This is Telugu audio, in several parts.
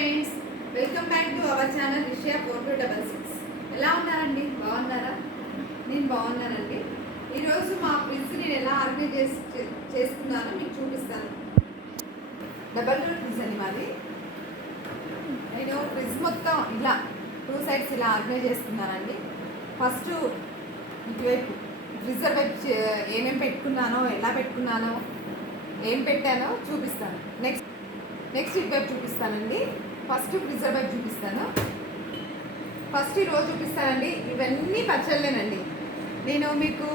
Friends, welcome back to our channel Rishiya 4266. ఎలా ఉన్నారండి? బాగున్నారా? నేను బాగున్నానండి. ఈరోజు మా ఫ్రిడ్జ్ నేను ఎలా ఆర్గనైజ్ చేసుకున్నానో మీకు చూపిస్తాను. డబల్ డోర్ ఫ్రిడ్జ్ అండి మాది. నేను ఫ్రిడ్జ్ మొత్తం ఇలా 2 సైడ్స్ ఇలా ఆర్గనైజ్ చేసుకున్నానండి. ఫస్ట్ ఇటువైపు ఫ్రిడ్జర్ వైపు ఏమేమి పెట్టుకున్నానో, ఎలా పెట్టుకున్నానో, ఏం పెట్టానో చూపిస్తాను. నెక్స్ట్ ఇటువైపు చూపిస్తానండి. ఫస్ట్ ఫ్రిడ్జర్ వైపు చూపిస్తాను. ఫస్ట్ ఈరోజు చూపిస్తానండి. ఇవన్నీ పచ్చళ్ళేనండి. నేను మీకు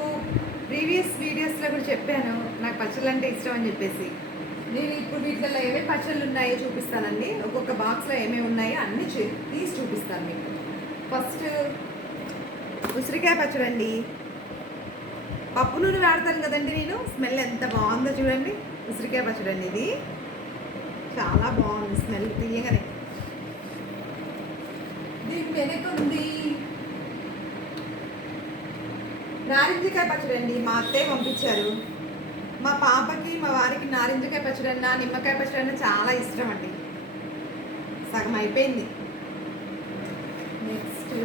ప్రీవియస్ వీడియోస్లో కూడా చెప్పాను నాకు పచ్చళ్ళు అంటే ఇష్టం అని చెప్పేసి. నేను ఇప్పుడు వీటిలో ఏమేమి పచ్చళ్ళు ఉన్నాయో చూపిస్తానండి. ఒక్కొక్క బాక్స్లో ఏమేమి ఉన్నాయో అన్నీ తీసి చూపిస్తాను మీకు. ఫస్ట్ ఉసిరికాయ పచ్చడి అండి. పప్పు నూనె వాడతాను కదండి నేను. స్మెల్ ఎంత బాగుందో చూడండి. ఉసిరికాయ పచ్చడి అండి ఇది. చాలా బాగుంది స్మెల్ తీయగానే. దీని వెనక ఉంది నారింజకాయ పచ్చడి అండి. మా అత్తయ్య పంపించారు. మా పాపకి మా వారికి నారింజకాయ పచ్చడి అన్న, నిమ్మకాయ పచ్చడి అన్న చాలా ఇష్టం అండి. సగం అయిపోయింది. నెక్స్ట్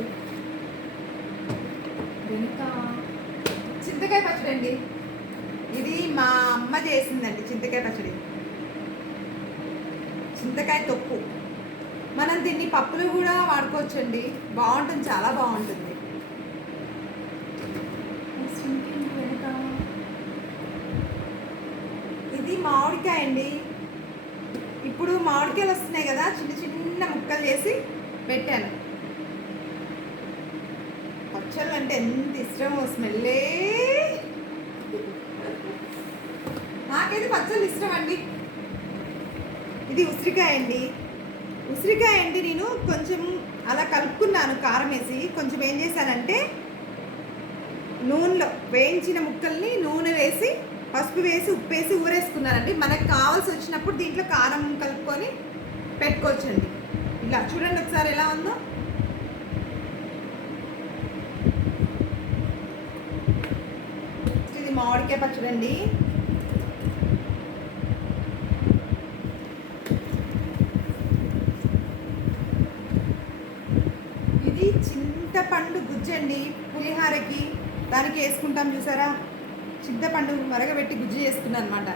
వెనుక చింతకాయ పచ్చడి అండి. ఇది మా అమ్మ చేసిందండి. చింతకాయ పచ్చడి, చింతకాయ తొక్కు. మనం దీన్ని పప్పులు కూడా వాడుకోవచ్చండి. బాగుంటుంది, చాలా బాగుంటుంది. ఇది మామిడికాయ అండి. ఇప్పుడు మామిడికాయలు వస్తున్నాయి కదా, చిన్న చిన్న ముక్కలు చేసి పెట్టాను. పచ్చళ్ళు అంటే ఎంత ఇష్టమో, స్మెల్లే. నాకైతే పచ్చళ్ళు ఇష్టం అండి. ఇది ఉసిరికాయ అండి. ఉసిరికాయ అండి నేను కొంచెం అలా కలుపుకున్నాను కారం వేసి. కొంచెం ఏం చేశానంటే నూనెలో వేయించిన ముక్కల్ని నూనె వేసి పసుపు వేసి ఉప్పు వేసి ఊరేసుకున్నానండి. మనకు కావాల్సి వచ్చినప్పుడు దీంట్లో కారం కలుపుకొని పెట్టుకోవచ్చండి. ఇలా చూడండి ఒకసారి ఎలా ఉందో. ఇది మామిడికాయ పచ్చడి అండి. చింతపండు గుజ్జండి. పులిహారకి దానికి వేసుకుంటాం చూసారా, చింతపండు మరగబెట్టి గుజ్జు చేసుకున్నాను అనమాట.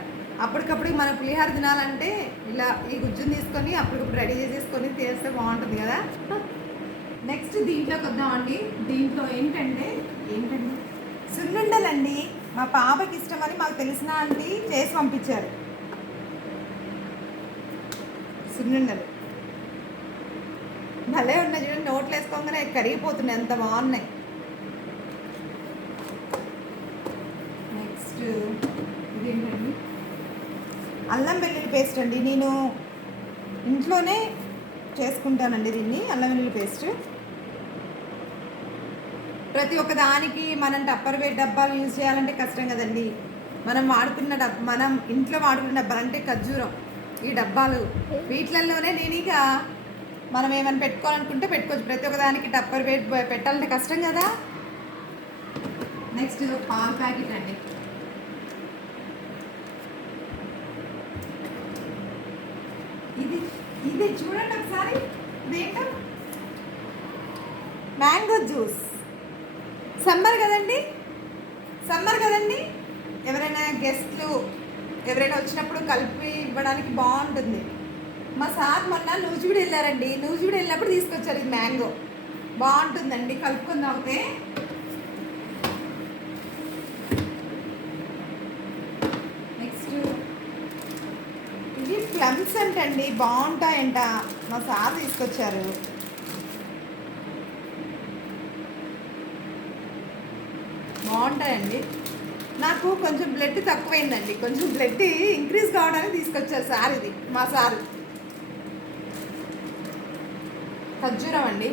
అప్పటికప్పుడు మన పులిహార తినాలంటే ఇలా ఈ గుజ్జుని తీసుకొని అప్పటికప్పుడు రెడీ చేసేసుకొని చేస్తే బాగుంటుంది కదా. నెక్స్ట్ దీంట్లోకి వద్దామండి. దీంట్లో ఏంటంటే సున్నుండలండి. మా పాపకి ఇష్టమని మాకు తెలిసిన ఆంటీ చేసి పంపించారు సున్నుండలు. భలే ఉన్నాయి చూడండి. నోట్లు వేసుకోగానే కరిగిపోతున్నాయి, ఎంత బాగున్నాయి. నెక్స్ట్ ఇదేంటండి, అల్లం వెల్లుల్లి పేస్ట్ అండి. నేను ఇంట్లోనే చేసుకుంటానండి దీన్ని. అల్లం వెల్లుల్లి పేస్ట్ ప్రతి ఒక్క దానికి మనం టప్పర్వేర్ డబ్బాలు యూజ్ చేయాలంటే కష్టం కదండి. మనం ఇంట్లో వాడుకున్న డబ్బాలు అంటే ఖర్జూరం, ఈ డబ్బాలు వీటిలలోనే నేను ఇక మనం ఏమైనా పెట్టుకోవాలనుకుంటే పెట్టుకోవచ్చు. ప్రతి ఒక్కదానికి టప్పర్ వేట్ పెట్టాలంటే కష్టం కదా. నెక్స్ట్ పాల్ ప్యాకెట్ అండి. ఇది చూడండి ఒకసారి. ఇదేంటో మ్యాంగో జ్యూస్. సమ్మర్ కదండి. ఎవరైనా గెస్ట్లు ఎవరైనా వచ్చినప్పుడు కలిపి ఇవ్వడానికి బాగుంటుంది. మా సార్ మొన్న నూజివీడు వెళ్ళారండి. నూజివీడు వెళ్ళినప్పుడు తీసుకొచ్చారు. ఇది మ్యాంగో బాగుంటుందండి, కలుపుకొని తాగితే. నెక్స్ట్ ఇది ప్లమ్స్ అంటండి, బాగుంటాయంట. మా సార్ తీసుకొచ్చారు. బాగుంటాయండి. నాకు కొంచెం బ్లడ్ తక్కువైందండి. కొంచెం బ్లడ్ ఇంక్రీజ్ కావడానికి తీసుకొచ్చారు సార్. ఇది మా సారు. ఖర్జూరం అండి.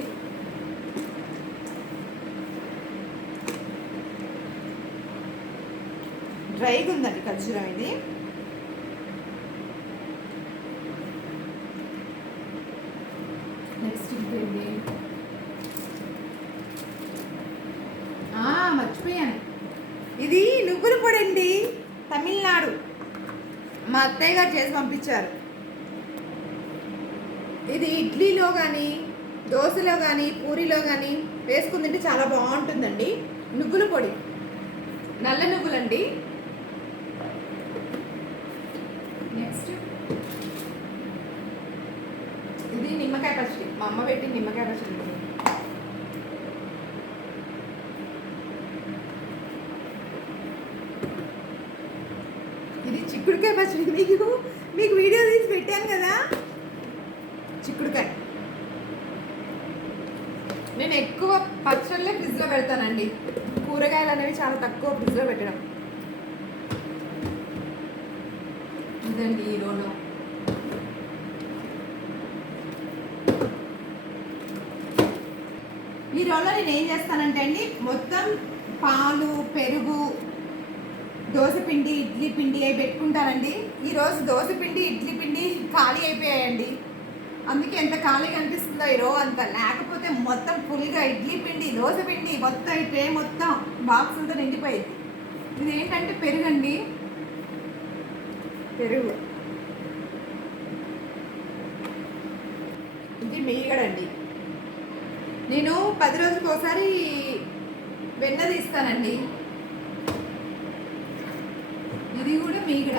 డ్రైగా ఉందండి ఖర్జూరం ఇది. నెక్స్ట్ ఇంకేంటి, మర్చిపోయాను. ఇది నువ్వుల పొడి అండి. తమిళనాడు మా అత్తయ్య గారు చేసి పంపించారు. ఇది ఇడ్లీలో కానీ, దోశలో కానీ, పూరిలో కానీ వేసుకుని తింటే చాలా బాగుంటుందండి. నువ్వుల పొడి, నల్ల నువ్వులండి. నెక్స్ట్ ఇది నిమ్మకాయ పచ్చడి, మా అమ్మ పెట్టి నిమ్మకాయ పచ్చడి. ఇది చిక్కుడుకాయ పచ్చడి. మీకు వీడియో తీసి పెట్టాను కదా, చిక్కుడుకాయ. నేను ఎక్కువ పచ్చళ్ళే ఫ్రిడ్జ్లో పెడతానండి. కూరగాయలు అనేవి చాలా తక్కువ ఫ్రిడ్జ్లో పెట్టడం. ఇదండి ఈ రోలో. ఈ రోలో నేను ఏం చేస్తానంటే అండి, మొత్తం పాలు, పెరుగు, దోశ పిండి, ఇడ్లీ పిండి అవి పెట్టుకుంటానండి. ఈరోజు దోశ పిండి, ఇడ్లీ పిండి ఖాళీ అయిపోయాయండి. అందుకే ఎంత ఖాళీగా అనిపిస్తుందో ఈ రో అంతా. లేకపోతే మొత్తం ఫుల్గా ఇడ్లీ పిండి, దోశ పిండి మొత్తం ఈ ట్రే మొత్తం బాక్సులతో నిండిపోయింది. ఇది ఏంటంటే పెరుగండి, పెరుగు. ఇది మీగడండి. నేను 10 రోజులకు ఒకసారి వెన్న తీస్తానండి. ఇది కూడా మీగడ.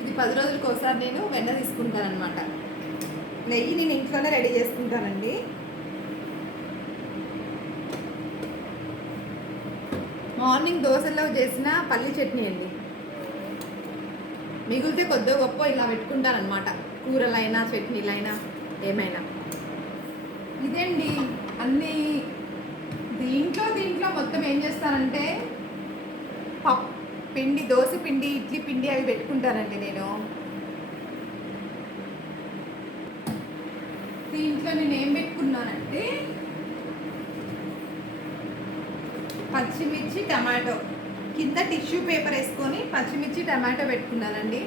ఇది 10 రోజులకు ఒకసారి నేను వెన్న తీసుకుంటాను అనమాట. నెయ్యి నేను ఇంట్లోనే రెడీ చేసుకుంటానండి. మార్నింగ్ దోశల్లో చేసిన పల్లి చట్నీ అండి. మిగిలితే కొద్దిగా గొప్ప ఇలా పెట్టుకుంటానమాట, కూరలైనా చట్నీలైనా ఏమైనా. ఇదండి అన్నీ. దీంట్లో మొత్తం ఏం చేస్తానంటే పిండి, దోశ పిండి, ఇడ్లీ పిండి అవి పెట్టుకుంటానండి నేను. దీంట్లో నేను ఏం పెట్టుకున్నానంటే పచ్చిమిర్చి, టమాటో. కింద టిష్యూ పేపర్ వేసుకొని పచ్చిమిర్చి, టమాటో పెట్టుకున్నానండి.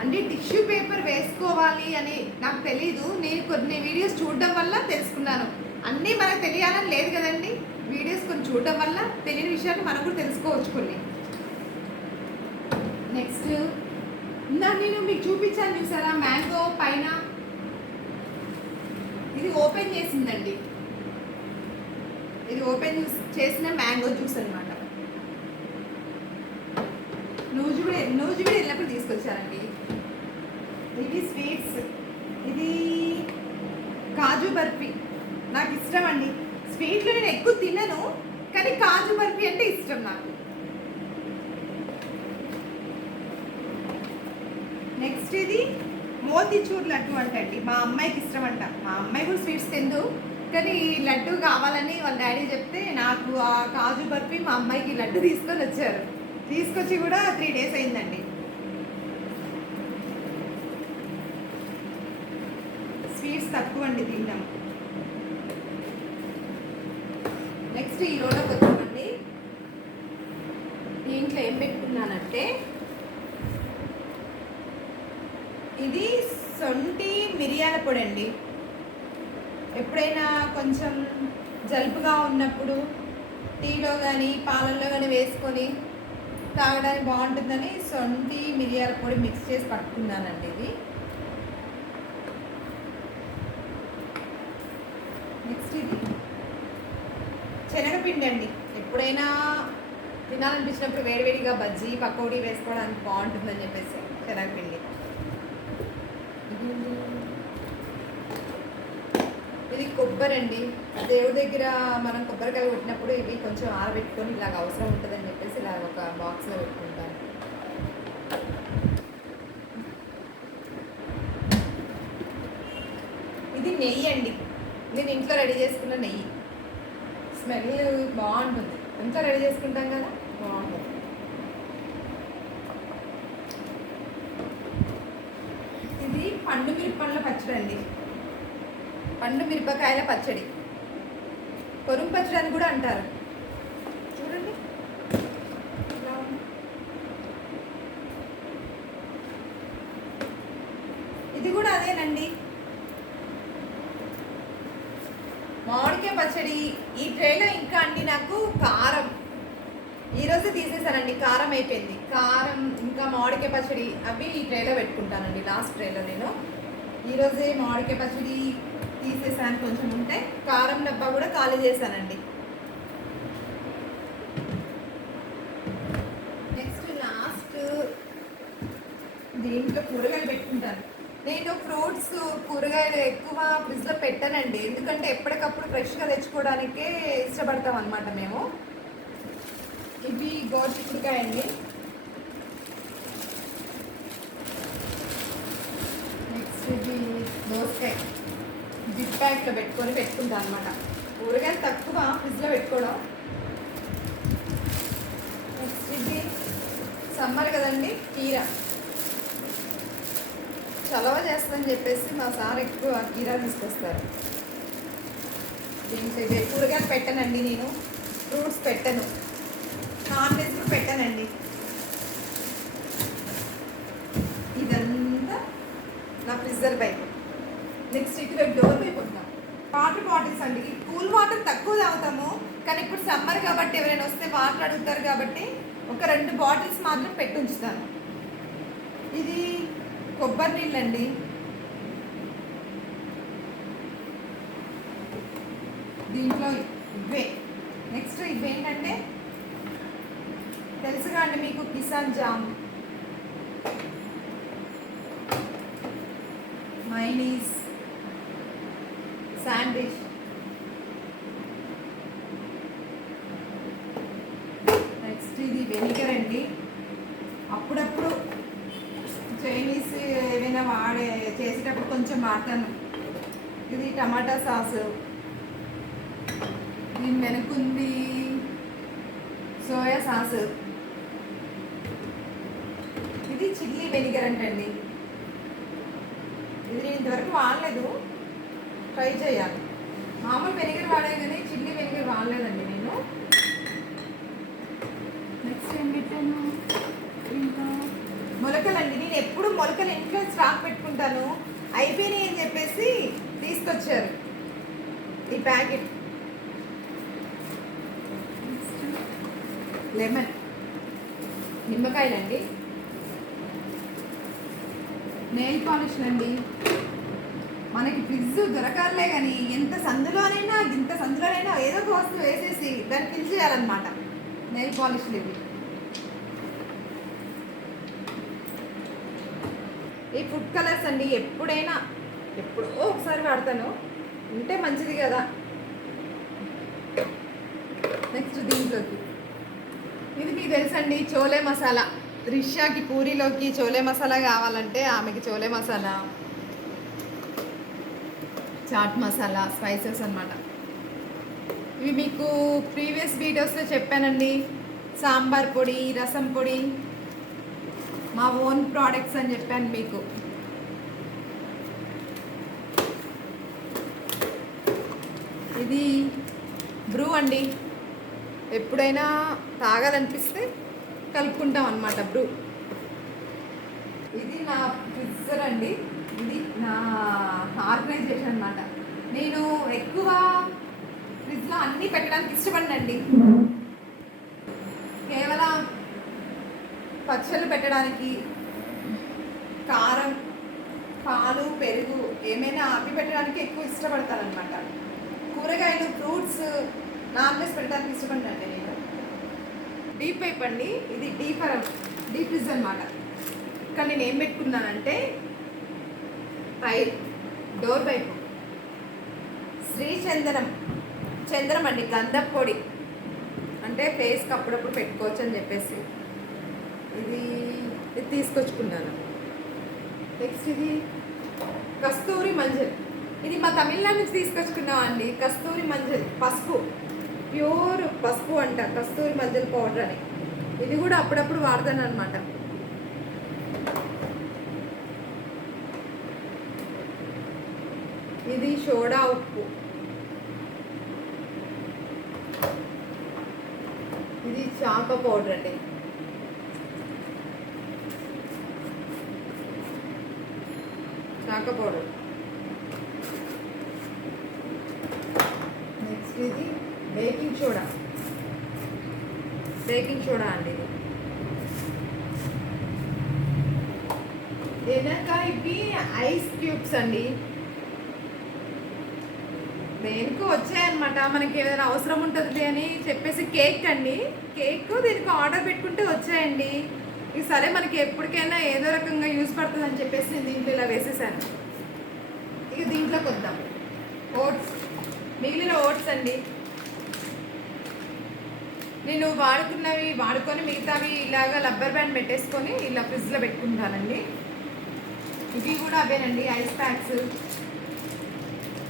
అంటే టిష్యూ పేపర్ వేసుకోవాలి అని నాకు తెలీదు. నేను కొన్ని వీడియోస్ చూడడం వల్ల తెలుసుకున్నాను. అన్నీ మనకు తెలియాలని లేదు కదండి. వీడియోస్ కొన్ని చూడడం వల్ల తెలియని విషయాలు మనం కూడా తెలుసుకోవచ్చు కొన్ని. నెక్స్ట్ నేను మీకు చూపించాను చూసారా, మ్యాంగో పైన ఇది ఓపెన్ చేసిందండి. ఇది ఓపెన్ చేసిన మ్యాంగో జ్యూస్ అనమాట. నూజివీడు వెళ్ళినప్పుడు తీసుకొచ్చారండి. ఇది స్వీట్స్. ఇది కాజు బర్ఫీ. నాకు ఇష్టం అండి. స్వీట్లు నేను ఎక్కువ తినను, కానీ కాజు బర్ఫీ అంటే ఇష్టం నాకు. నెక్స్ట్ ఇది మోతీచూర్ లడ్డు అంటండి. మా అమ్మాయికి ఇష్టం అంట. మా అమ్మాయి కూడా స్వీట్స్ తిందు, కానీ లడ్డు కావాలని వాళ్ళ డాడీ చెప్తే నాకు ఆ కాజు బర్ఫీ మా అమ్మాయికి లడ్డు తీసుకొని వచ్చారు. తీసుకొచ్చి కూడా 3 days అయిందండి. స్వీట్స్ తక్కువ అండి తిన్నాం. నెక్స్ట్ ఈ రోలోకి వచ్చామండి. దీంట్లో ఏం పెట్టుకున్నానంటే ఇది సొంటి మిరియాల పొడి అండి. ఎప్పుడైనా కొంచెం జలుబుగా ఉన్నప్పుడు టీలో కానీ పాలల్లో కానీ వేసుకొని తాగడానికి బాగుంటుందని సొంటి మిరియాల పొడి మిక్స్ చేసి పట్టుకున్నానండి. ఇది నెక్స్ట్ ఇది శనగపిండి అండి. ఎప్పుడైనా తినాలనిపించినప్పుడు వేడివేడిగా బజ్జీ, పకోడీ వేసుకోవడానికి బాగుంటుందని చెప్పేసి శనగపిండి. ఇది కొబ్బరి అండి. దేవుడి దగ్గర మనం కొబ్బరికాయ కొట్టినప్పుడు ఇవి కొంచెం ఆరబెట్టుకొని ఇలాగ అవసరం ఉంటుందని చెప్పేసి ఇలా ఒక బాక్స్లో పెట్టుకుంటాను. ఇది నెయ్యి అండి. నేను ఇంట్లో రెడీ చేసుకున్న నెయ్యి. స్మెల్ బాగుంటుంది. ఇంట్లో రెడీ చేసుకుంటాం కదా, బాగుంటుంది. ఇది పండు మిరపండ్ల పచ్చడి అండి. పండు మిరపకాయల పచ్చడి, కొరుము పచ్చడి అని కూడా అంటారు. చూడండి ఇది కూడా అదేనండి. మామిడికాయ పచ్చడి. ఈ ట్రేలో ఇంకా అండి నాకు కారం, ఈరోజు తీసేసానండి, కారం అయిపోయింది. కారం ఇంకా మామిడికాయ పచ్చడి అవి ఈ ట్రేలో పెట్టుకుంటానండి, లాస్ట్ ట్రేలో. నేను ఈరోజే మామిడికాయ పచ్చడి తీసేసాను, కొంచెం ఉంటే. కారం డబ్బా కూడా ఖాళీ చేశానండి. నెక్స్ట్ లాస్ట్ దీంట్లో కూరగాయలు పెట్టుకుంటాను. నేను ఫ్రూట్స్ కూరగాయలు ఎక్కువ ఫ్రిడ్జ్లో పెట్టానండి, ఎందుకంటే ఎప్పటికప్పుడు ఫ్రెష్గా తెచ్చుకోవడానికే ఇష్టపడతాం అనమాట మేము. ఇవి గోరు చిక్కుడుకాయ అండి. నెక్స్ట్ ఇది దోసకాయ జిప్ ప్యాక్లో పెట్టుకుంటాను అనమాట. కూరగాయలు తక్కువ ఫ్రిడ్జ్లో పెట్టుకోవడం. నెక్స్ట్ ఇది సమ్మర్ కదండి, కీరా చలవ చేస్తుందని చెప్పేసి మా సార్ ఎక్కువ కీరా తీసుకొస్తారు. దీంట్లో ఇదే కూరగాయలు పెట్టానండి, నేను ఫ్రూట్స్ పెట్టను, నాన్ వెజ్ కూడా పెట్టానండి. ఇదంతా నా ఫ్రిడ్జర్ పైపు. నెక్స్ట్ ఇక్కడ డోర్ పైపు ఉంటాం. వాటర్ బాటిల్స్ అండి, కూల్ వాటర్ తక్కువ తాగుతాము, కానీ ఇప్పుడు సమ్మర్ కాబట్టి ఎవరైనా వస్తే వాటర్ అడుగుతారు కాబట్టి ఒక 2 బాటిల్స్ మాత్రం పెట్టి ఉంచుతాను. ఇది కొబ్బరి నీళ్ళండి. దీంట్లో ఇవే. నెక్స్ట్ ఇవేంటంటే తెలుసుగా అండి మీకు, Kisan jam, mayonnaise, sandwich. Next ఇది వెనిగర్ అండి. అప్పుడప్పుడు చైనీస్ ఏమైనా చేసేటప్పుడు కొంచెం వాడతాను. ఇది టమాటా సాసు. దీని వెనుకుంది సోయా సాసు. ఇది చిల్లీ వెనిగర్ అంటండి. ఇది నేను ఇంతవరకు వాడలేదు, ట్రై చేయాలి. మామూలు వెనిగర్ వాడే కానీ చిల్లీ వెనిగర్ వాడలేదండి నేను. నెక్స్ట్ ఏం పెట్టాను, ఇంకా మొలకలండి. నేను ఎప్పుడు మొలకలు ఇంట్లో స్టాక్ పెట్టుకుంటాను, అయిపోయినాయి అని చెప్పేసి తీసుకొచ్చారు ఈ ప్యాకెట్. లెమన్, నిమ్మకాయలండి. నెయిల్ పాలిష్ అండి. మనకి ఫ్రిడ్జ్ దొరకాలే కానీ ఇంత సందులోనైనా ఏదో ఒక వస్తువు వేసేసి దాన్ని ఫిల్ చేయాలన్నమాట. నెయిల్ పాలిష్లు ఇవి. ఈ ఫుడ్ కలర్స్ అండి, ఎప్పుడో ఒకసారి వాడతాను, ఉంటే మంచిది కదా. నెక్స్ట్ దీంట్లోకి ఇది మీకు తెలుసండి, చోలే మసాలా. రిషాకి పూరీలోకి చోలే మసాలా కావాలంటే ఆమెకి చోలే మసాలా, చాట్ మసాలా, స్పైసెస్ అన్నమాట. ఇవి మీకు ప్రీవియస్ వీడియోస్లో చెప్పానండి. సాంబార్ పొడి, రసం పొడి మా ఓన్ ప్రోడక్ట్స్ అని చెప్పాను మీకు. ఇది బ్రూ అండి, ఎప్పుడైనా తాగాలనిపిస్తే కలుపుకుంటాం అన్నమాట బ్రూ. ఇది నా ఫ్రిడ్జర్ అండి, ఇది నా ఆర్గనైజేషన్ అన్నమాట. నేను ఎక్కువ ఫ్రిడ్జ్లో అన్నీ పెట్టడానికి ఇష్టపడినండి. కేవలం పచ్చళ్ళు పెట్టడానికి, కారం, పాలు, పెరుగు ఏమైనా అవి పెట్టడానికి ఎక్కువ ఇష్టపడతానమాట. కూరగాయలు, ఫ్రూట్స్, నాన్ వెజ్ పెట్టడానికి ఇష్టపడినండి నేను. డీప్ పైప్ అండి, ఇది డీప్ ఫ్రిడ్జ్ అనమాట. ఇక్కడ నేను ఏం పెట్టుకున్నానంటే డోర్ పైపు శ్రీ చందనం అండి, గంధం పొడి, అంటే ఫేస్కి అప్పుడప్పుడు పెట్టుకోవచ్చు అని చెప్పేసి ఇది తీసుకొచ్చుకున్నాను. నెక్స్ట్ ఇది కస్తూరి మంజల్. ఇది మా తమిళనాడు నుంచి తీసుకొచ్చుకున్నాం అండి. కస్తూరి మంజల్ పసుపు, ప్యూర్ పసుపు అంట, కస్తూరి మంజల్ పౌడర్ అని. ఇది కూడా అప్పుడప్పుడు వాడతాను అనమాట. ఇది సోడా ఉప్పు. ఇది చాప పౌడర్ అండి. చాక పౌడర్. నెక్స్ట్ ఇది బేకింగ్ సోడా. బేకింగ్ సోడా అండి ఇది. వెనక ఇవి ఐస్ క్యూబ్స్ అండి. దేనికి వచ్చాయన్నమాట, మనకి ఏదైనా అవసరం ఉంటుంది అని చెప్పేసి. కేక్ అండి, కేక్ దీనికి ఆర్డర్ పెట్టుకుంటే వచ్చాయండి. ఇవి సరే మనకి ఎప్పటికైనా ఏదో రకంగా యూజ్ పడుతుంది అని చెప్పేసి నేను దీంట్లో ఇలా వేసేసాను. ఇక దీంట్లోకి వద్దాం. ఓట్స్, మిగిలిన ఓట్స్ అండి. నేను వాడుకున్నవి వాడుకొని మిగతావి ఇలాగా రబ్బర్ బ్యాండ్ పెట్టేసుకొని ఇలా ఫ్రిడ్జ్లో పెట్టుకుంటానండి. ఇవి కూడా అవేనండి, ఐస్ ప్యాక్స్.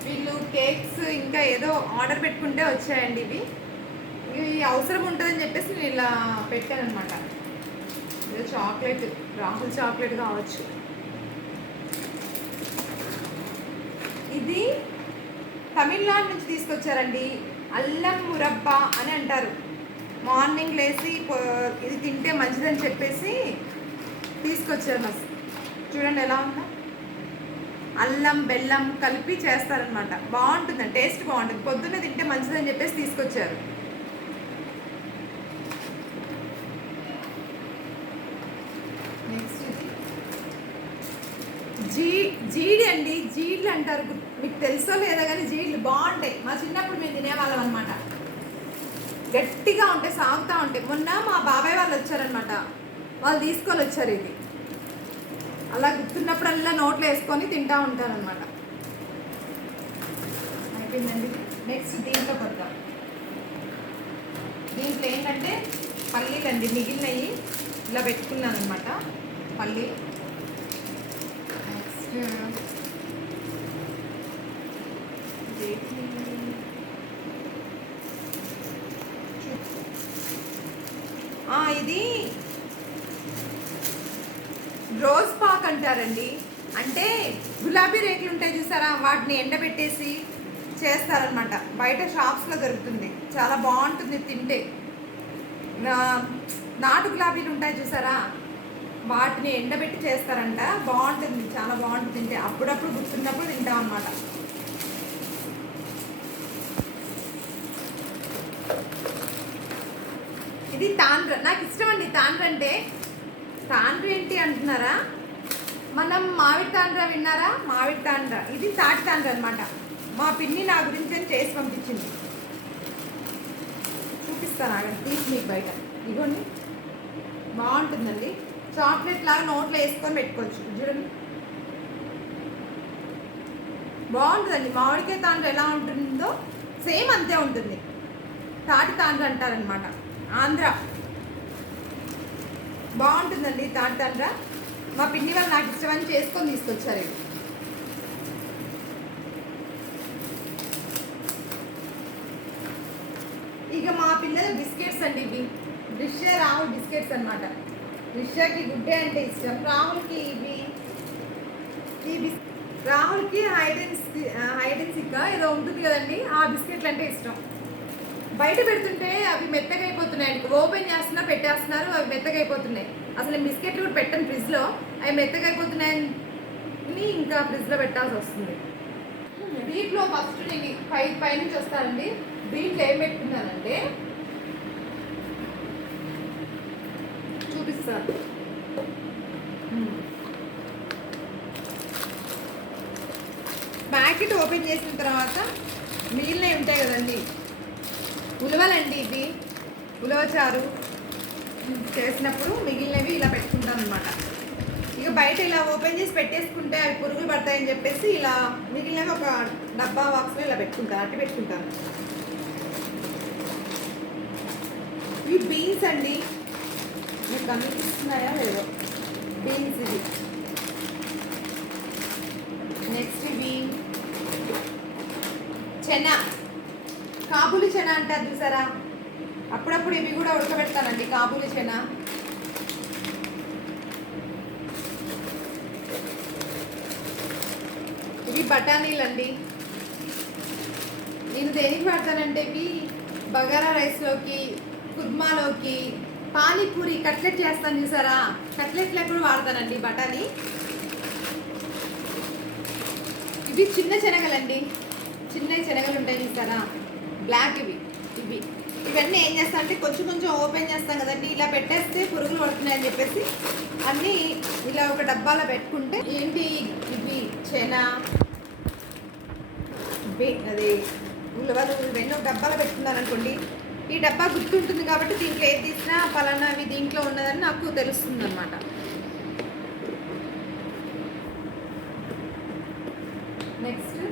వీళ్ళు కేక్స్ ఇంకా ఏదో ఆర్డర్ పెట్టుకుంటే వచ్చాయండి. ఇవి అవసరం ఉంటుందని చెప్పేసి నేను ఇలా పెట్టాను అనమాట. ఏదో చాక్లెట్, రాహుల్ చాక్లెట్ కావచ్చు. ఇది తమిళనాడు నుంచి తీసుకొచ్చారండి. అల్లం మురబ్బా అని అంటారు. మార్నింగ్ లేచి ఇది తింటే మంచిదని చెప్పేసి తీసుకొచ్చారు. మస్తు చూడండి ఎలా ఉందో. అల్లం బెల్లం కలిపి చేస్తారనమాట. బాగుంటుందండి, టేస్ట్ బాగుంటుంది. పొద్దున్నే తింటే మంచిదని చెప్పేసి తీసుకొచ్చారు. నెక్స్ట్ జీడి అండి. జీడ్లు అంటారు, మీకు తెలుసో లేదా కానీ జీడ్లు బాగుంటాయి. మా చిన్నప్పుడు మేము తినేవాళ్ళం అనమాట. గట్టిగా ఉంటాయి, సాగుతూ ఉంటాయి. మొన్న మా బాబాయ్ వాళ్ళు వచ్చారనమాట, వాళ్ళు తీసుకొని వచ్చారు. ఇది అలా గుర్తున్నప్పుడల్లా నోట్లో వేసుకొని తింటూ ఉంటారనమాట. అయిపోయిందండి. నెక్స్ట్ దీంట్లో కొద్దాం. దీంట్లో ఏంటంటే పల్లీలండి, మిగిలినవి ఇలా పెట్టుకున్నాను అనమాట. పల్లీ. నెక్స్ట్ ఇది రోజ్ పాక్ అంటారండి. అంటే గులాబీ రేకులు ఉంటాయి చూసారా, వాటిని ఎండబెట్టేసి చేస్తారనమాట. బయట షాప్స్లో దొరుకుతుంది, చాలా బాగుంటుంది తింటే. నాటు గులాబీలు ఉంటాయి చూసారా, వాటిని ఎండబెట్టి చేస్తారంట. బాగుంటుంది, చాలా బాగుంటుంది తింటే. అప్పుడప్పుడు గుర్తున్నప్పుడు తింటాం అన్నమాట. ఇది తాండ్ర, నాకు ఇష్టం అండి తాండ్ర అంటే. తాండ్ర ఏంటి అంటున్నారా, మనం మామిడి తాండ్ర విన్నారా? మామిడి తాండ్ర, ఇది తాటి తాండ్ర అనమాట. మా పిన్ని నా గురించి అని చేసి పంపించింది. చూపిస్తాను ఆగండి, తీసి మీకు బయట. ఇదిగోండి, బాగుంటుందండి. చాక్లెట్ లాగా నోట్లో వేసుకొని పెట్టుకోవచ్చు. చూడండి, బాగుంటుందండి. మామిడికాయ తాండ్ర ఎలా ఉంటుందో సేమ్ అంతే ఉంటుంది. తాటి తాండ్ర అంటారనమాట, ఆంధ్ర. బాగుంటుందండి తాటి తాండ్ర. మా పిన్ని వాళ్ళు నాకు ఇష్టమని చేసుకొని తీసుకొచ్చారు. ఇక మా పిల్లల బిస్కెట్స్ అండి. ఇవి రిష్యా రాహుల్ బిస్కెట్స్ అనమాట. రిష్యాకి గుడ్డే అంటే ఇష్టం, రాహుల్కి ఇవి. రాహుల్కి హైడ్ అండ్ సిక్ ఏదో ఉంటుంది కదండి, ఆ బిస్కెట్లు అంటే ఇష్టం. బయట పెడుతుంటే అవి మెత్తగా అయిపోతున్నాయి. ఓపెన్ చేస్తున్నా పెట్టేస్తున్నారు, అవి మెత్తగా అయిపోతున్నాయి. అసలు నేను బిస్కెట్లు కూడా పెట్టాను ఫ్రిడ్జ్లో, అవి మెత్తగా అయిపోతున్నాయని ఇంకా ఫ్రిడ్జ్లో పెట్టాల్సి వస్తుంది. దీంట్లో ఫస్ట్ నేను పైనుంచి వస్తానండి. దీంట్లో ఏం పెట్టుకున్నానంటే చూపిస్తాను. ప్యాకెట్ ఓపెన్ చేసిన తర్వాత మిగిలినవి ఉంటాయి కదండి, ఉలవలండి. ఇవి ఉలవచారు చేసినప్పుడు మిగిలినవి ఇలా పెట్టుకుంటాను అనమాట. ఇక బయట ఇలా ఓపెన్ చేసి పెట్టేసుకుంటే అవి పురుగులు పడతాయని చెప్పేసి ఇలా మిగిలినవి ఒక డబ్బా బాక్స్లో ఇలా పెట్టుకుంటాను, అట్టి పెట్టుకుంటాను. ఇవి బీన్స్ అండి, మీకు కనిపిస్తున్నాయా లేదో, బీన్స్ ఇది. నెక్స్ట్ ఇవి చెనా, కాబూలి చెనా అంటారు చూసారా, అప్పుడప్పుడు ఇవి కూడా ఉడకబెడతానండి, కాబూలి చెనా. ఇవి బఠానీలు అండి. నేను దేనికి వాడతానంటే ఇవి బగారా రైస్లోకి, కుర్మాలోకి, పానీపూరి కట్లెట్ చేస్తాను చూసారా, కట్లెట్లకు కూడా వాడతానండి బఠానీ. ఇవి చిన్న శనగలండి, చిన్న శనగలు ఉంటాయి చూసారా, బ్లాక్. ఇవి ఇవన్నీ ఏం చేస్తాం అంటే కొంచెం కొంచెం ఓపెన్ చేస్తాం కదండి, ఇలా పెట్టేస్తే పురుగులు పడుతున్నాయని చెప్పేసి అన్నీ ఇలా ఒక డబ్బాలో పెట్టుకుంటే ఏంటి ఇవి చెనా అది ఉలవలు ఇవన్నీ ఒక డబ్బాలో పెట్టుకున్నాను అనుకోండి, ఈ డబ్బా గుర్తుంటుంది కాబట్టి దీంట్లో ఏది తీసినా పలానా అవి దీంట్లో ఉన్నదని నాకు తెలుస్తుంది అనమాట. నెక్స్ట్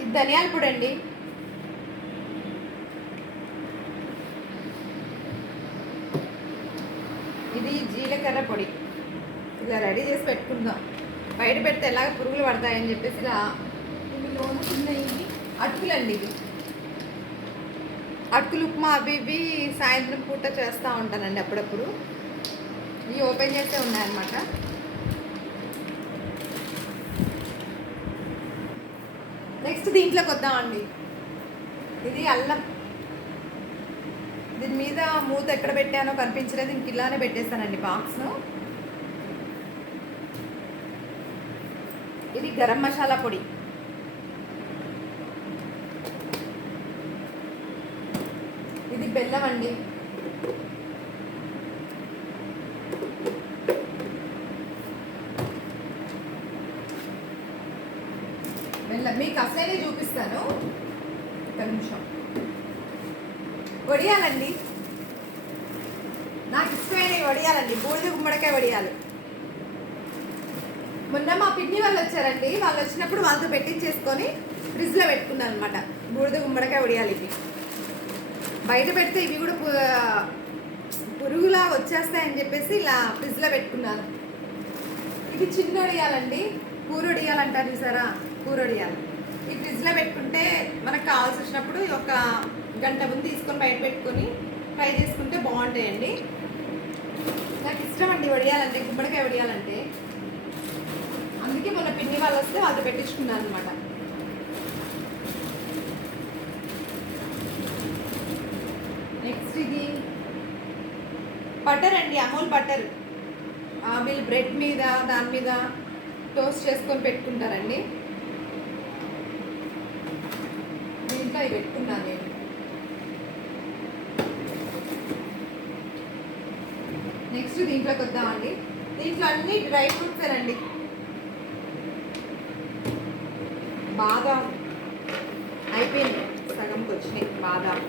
ఇది ధనియాల పొడి అండి. ఇది జీలకర్ర పొడి. ఇలా రెడీ చేసి పెట్టుకుందాం, బయట పెడితే ఎలాగ పురుగులు పడతాయని చెప్పేసి ఇలా. ఇవి లోన ఉన్నాయి, అటుకులండి. ఇవి అటుకులు ఉప్మా అవి ఇవి సాయంత్రం పూట చేస్తూ ఉంటానండి అప్పుడప్పుడు. ఇవి ఓపెన్ చేస్తే ఉన్నాయన్నమాట. నెక్స్ట్ దీంట్లోకి వద్దామండి. ఇది అల్లం. దీని మీద మూత ఎక్కడ పెట్టానో కనిపించలేదు, ఇంక ఇలానే పెట్టేస్తానండి బాక్స్ను. ఇది గరం మసాలా పొడి. ఇది బెల్లం అండి. బెల్లం మీకు అసలే చూపిస్తాను, ఒక నిమిషం. వడియాలండి, నాకు ఇష్టమైనవి వడియాలండి, బూడిద గుమ్మడికాయ వడియాలు. మొన్న మా పిన్ని వాళ్ళు వచ్చారండి, వాళ్ళు వచ్చినప్పుడు వాళ్ళతో పెట్టించేసుకొని ఫ్రిడ్జ్లో పెట్టుకున్నాను అనమాట. బూడిద గుమ్మడికాయ వడియాలి. ఇవి బయట పెడితే ఇవి కూడా పురుగులా వచ్చేస్తాయని చెప్పేసి ఇలా ఫ్రిడ్జ్లో పెట్టుకున్నాను. ఇది చిన్న వడియాలండి, కూర వడియాలు అంటారు చూసారా, కూర వడియాలు. ఈ ఫ్రిడ్జ్లో పెట్టుకుంటే మనకు కావాల్సి వచ్చినప్పుడు ఒక గంట ముందు తీసుకొని బయట పెట్టుకొని ఫ్రై చేసుకుంటే బాగుంటాయండి. నాకు ఇష్టం అండి వడియాలంటే, గుమ్మడికాయ వడియాలంటే. అందుకే మొన్న పిన్ని వాళ్ళు వస్తే వాళ్ళతో పెట్టించుకున్నాను అనమాట. నెక్స్ట్ ఇది బటర్ అండి, అమూల్ బటర్. వీళ్ళు బ్రెడ్ మీద దాని మీద టోస్ట్ చేసుకొని పెట్టుకుంటారండి. దీంట్లో అవి పెట్టుకున్నాను నేను. నెక్స్ట్ దీంట్లోకి వద్దామండి. దీంట్లో అన్ని డ్రై ఫ్రూట్స్ అండి. బాదాం అయిపోయింది, సగంకి వచ్చినాయి బాదాం.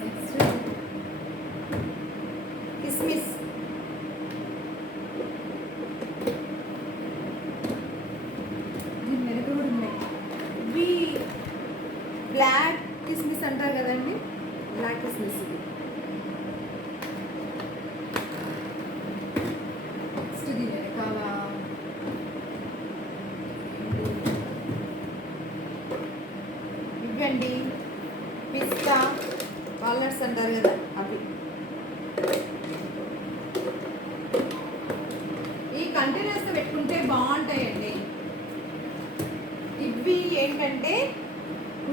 నెక్స్ట్ కిస్మిస్. వెనక కూడా ఉన్నాయి. ఇవి బ్లాక్ కిస్మిస్ అంటారు కదండి, బ్లాక్ కిస్మిస్. ఇది నెక్స్ట్ ఇది వెనకాల ఇవ్వండి పిస్తా వాల్నట్స్ అంటారు కదా అవి. ఈ కంటైనర్స్తో పెట్టుకుంటే బాగుంటాయండి. ఇవి ఏంటంటే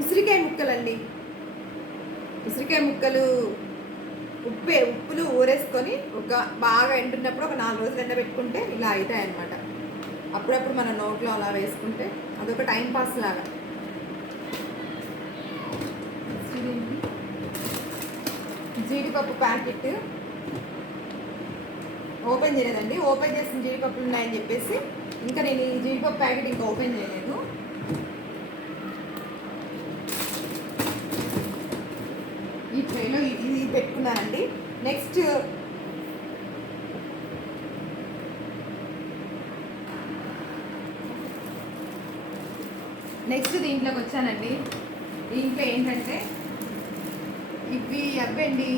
ఉసిరికాయ ముక్కలండి. ఉసిరికాయ ముక్కలు ఉప్పులు ఊరేసుకొని ఒక బాగా ఎండున్నప్పుడు ఒక 4 రోజులు ఎండబెట్టుకుంటే ఇలా అవుతాయి అన్నమాట. అప్పుడప్పుడు మన నోట్లో అలా వేసుకుంటే అదొక టైం పాస్ లాగా. జీడిపప్పు ప్యాకెట్ ఓపెన్ చేయలేదండి, ఓపెన్ చేసిన జీడిపప్పులు ఉన్నాయని చెప్పేసి ఇంకా నేను ఈ జీడిపప్పు ప్యాకెట్ ఇంకా ఓపెన్ చేయలేదు. ఈ ట్రైలో ఇది పెట్టుకున్నానండి. నెక్స్ట్ దీంట్లోకి వచ్చానండి. దీంట్లో ఏంటంటే ఇవి అవ్వండి,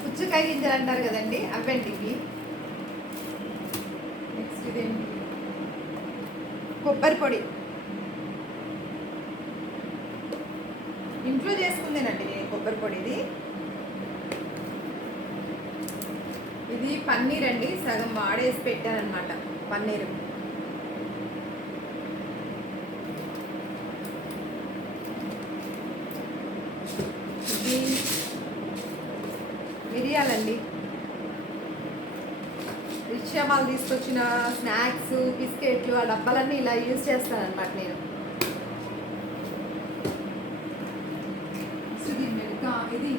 పుచ్చకాయ గింజలు అంటారు కదండి, అవ్వండి ఇవి. నెక్స్ట్ ఇదేంటి, కొబ్బరి పొడి. ఇంట్లో చేసుకుందేనండి నేను కొబ్బరి పొడి. ఇది పన్నీర్ అండి, సగం వాడేసి పెట్టానమాట పన్నీరు. మిరియాలండి, రిక్షా వాళ్ళు తీసుకొచ్చిన స్నాక్స్ బిస్కెట్లు ఆ డబ్బాలన్నీ ఇలా యూజ్ చేస్తాను అనమాట నేను. ఇది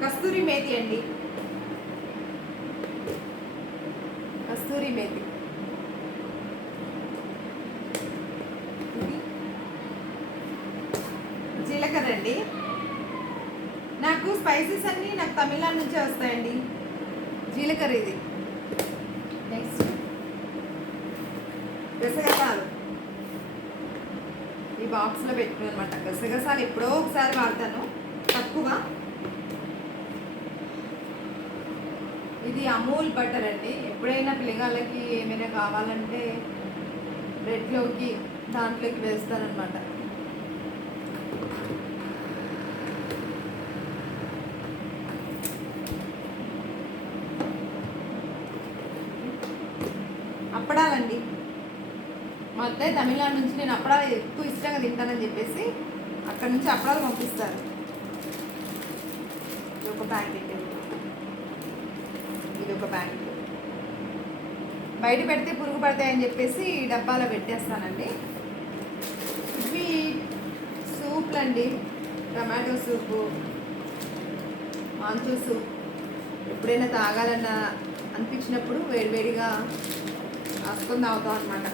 కస్తూరి మేతి అండి, కస్తూరి మేతి. ఇది జీలకర్ర అండి. నాకు స్పైసెస్ అన్నీ నాకు తమిళనాడు నుంచే వస్తాయండి. జీలకర్ర ఇది. నెక్స్ట్ గసగసాలు ఈ బాక్స్లో పెట్టుకున్నాను అనమాట. గసగసాలు ఎప్పుడో ఒకసారి వాడతాను, తక్కువ. ఇది అమూల్ బటర్ అండి. ఎప్పుడైనా పిల్లగాళ్ళకి ఏమైనా కావాలంటే బ్రెడ్లోకి దాంట్లోకి వేస్తానమాట. అప్పడాలండి. మా అత్తయ్య తమిళనాడు నుంచి నేను అప్పడాలు ఎక్కువ ఇష్టంగా తింటానని చెప్పేసి అక్కడ నుంచి అప్పడాలు పంపిస్తారు. ఇది ఒక ప్యాకెట్, ఇది ఒక ప్యాకెట్. బయట పెడితే పురుగు పడతాయని చెప్పేసి ఈ డబ్బాలో పెట్టేస్తానండి. ఇవి సూప్లు అండి, టమాటో సూపు, మాంచూ సూప్. ఎప్పుడైనా తాగాలన్న అనిపించినప్పుడు వేడివేడిగా రాసుకొని తాగుతాం అనమాట.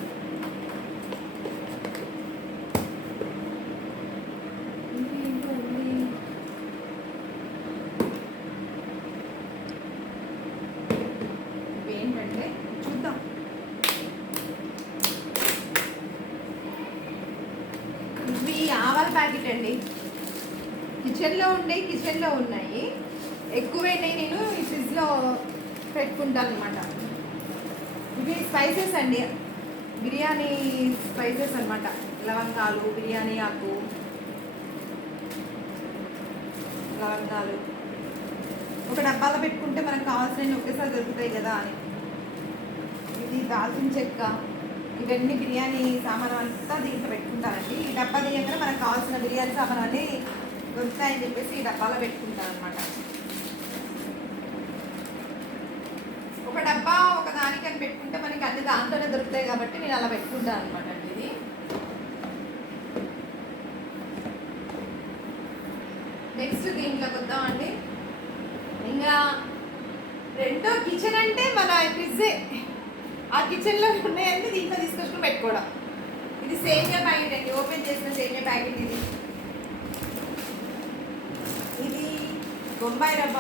ఏంటంటే చూద్దాం. ఇవి ఆవాల ప్యాకెట్ అండి. కిచెన్లో ఉన్నాయి. ఎక్కువైనాయి, నేను ఈ ఫ్రిడ్జ్లో పెట్టుకుంటాను అనమాట. ఇవి స్పైసెస్ అండి, బిర్యానీ స్పైసెస్ అనమాట. లవంగాలు, బిర్యానీ ఆకు, లవంగాలు ఒక డబ్బాలో పెట్టుకుంటే మనకు కావాల్సినవి ఒకేసారి దొరుకుతాయి కదా అని. ఇది దాల్చిన చెక్క, ఇవన్నీ బిర్యానీ సామాను అంతా దీంట్లో పెట్టుకుంటానండి. ఈ డబ్బా తీయగానే మనకు కావాల్సిన బిర్యానీ సామాను అన్నీ దొరుకుతాయని చెప్పేసి ఈ డబ్బాలో పెట్టుకుంటాను అనమాట. ఒక డబ్బా ఒక దానికని పెట్టుకుంటే మనకి అన్ని దాంట్లోనే దొరుకుతాయి కాబట్టి నేను అలా పెట్టుకుంటాను అనమాట అండి. ఇది నెక్స్ట్ దీంట్లోకి వద్దామండి. ఇంకా రెండో కిచెన్ అంటే మన ఫ్రిడ్జే. ఆ కిచెన్లో ఉన్నాయంటే దీంట్లో తీసుకొచ్చుకుని పెట్టుకోవడం. ఇది సేమియా ప్యాకెట్ అండి, ఓపెన్ చేసిన సేమియా ప్యాకెట్. ఇది బొంబాయి రవ్వ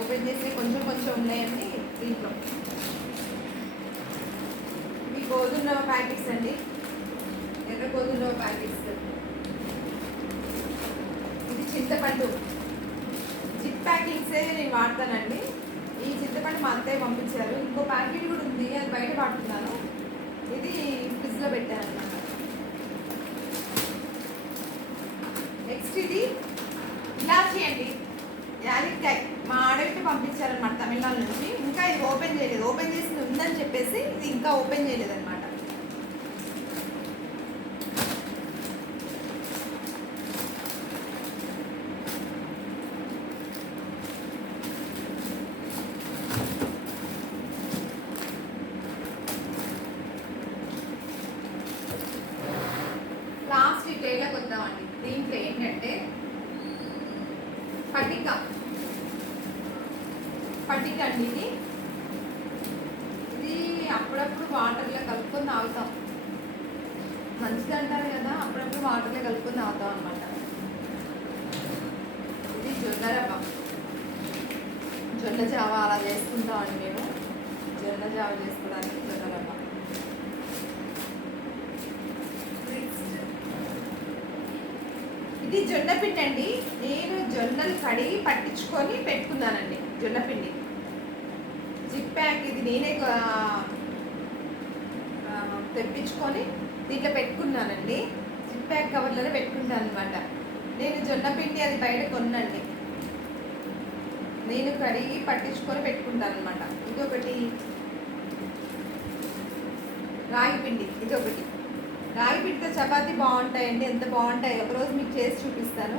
ఓపెన్ చేసి కొంచెం కొంచెం ఉన్నాయండి దీంట్లో. ఇవి గోధుమ రవ్వ ప్యాకెట్స్ అండి, ఎర్ర గోధుమ రవ్వ ప్యాకెట్స్. ఇది చింతపండు జిప్ ప్యాకింగ్సే నేను వాడతానండి. ఈ చింతపండు మా అత్తయ్య పంపించారు. ఇంకో ప్యాకెట్ కూడా ఉంది, అది బయట వాడుతున్నాను. ఇది ఫ్రిడ్జ్లో పెట్టాను అన్నమాట. నెక్స్ట్ ఇది ఇలాచీ అండి, యాలక్కాయ. మా ఆడవికి పంపించారనమాట తమిళనాడు నుంచి. ఇంకా ఇది ఓపెన్ చేయలేదు, ఓపెన్ చేసి ఉందని చెప్పేసి ఇది ఇంకా ఓపెన్ చేయలేదన్నమాట. లాస్ట్ ఈ ట్రేలోకి వద్దామండి. దీంట్లో ఏంటంటే పట్టిక అండి. ఇది అప్పుడప్పుడు వాటర్లో కలుపుకొని తాగుతాం, మంచిది అంటారు కదా. అప్పుడప్పుడు వాటర్లో కలుపుకొని తాగుతాం అనమాట. ఇది జొన్న రవ్వ, జొన్న జావ అలా చేసుకుంటామండి మేము. జొన్న జావ చేసుకోవడానికి జొన్న రవ్వ. ఇది జొన్న పిండి అండి. నేను జొన్నలు కడిగి పట్టించుకొని పెట్టుకున్నానండి. జొన్న పిండి జిప్ ప్యాక్, ఇది నేనే తెప్పించుకొని దీంట్లో పెట్టుకున్నానండి. జిప్ ప్యాక్ కవర్లోనే పెట్టుకున్నాను అనమాట. నేను జొన్న పిండి అది బయట కొనండి, నేను కడిగి పట్టించుకొని పెట్టుకుంటాను అనమాట. ఇదొకటి రాగి పిండి, ఇదొకటి. రాగి పిండితో చపాతీ బాగుంటాయండి, ఎంత బాగుంటాయి. ఒకరోజు మీకు చేసి చూపిస్తాను.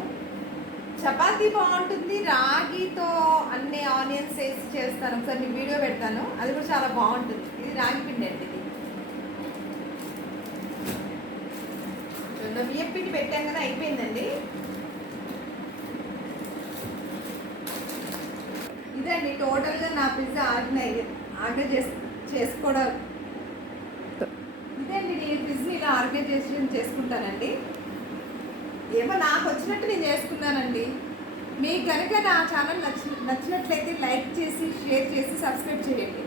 చపాతీ బాగుంటుంది, రాగితో అన్ని ఆనియన్స్ వేసి చేస్తాను. ఒకసారి మీకు వీడియో పెడతాను, అది కూడా చాలా బాగుంటుంది. ఇది రాగి పిండి అండి. ఇది బియ్యం పిండి పెట్టాం కదా, అయిపోయిందండి. ఇదండి టోటల్గా నా పిజ్జా ఆర్డర్ చేసుకోవడం. ఇదండి నేను పిజ్జా ఇలా ఆర్గనైజేషన్ చేసుకుంటానండి. ఏమో నాకు వచ్చినట్టు నేను చేసుకున్నానండి. మీకు కనుక నా ఛానల్ నచ్చినట్లయితే లైక్ చేసి, షేర్ చేసి, సబ్స్క్రైబ్ చేయండి.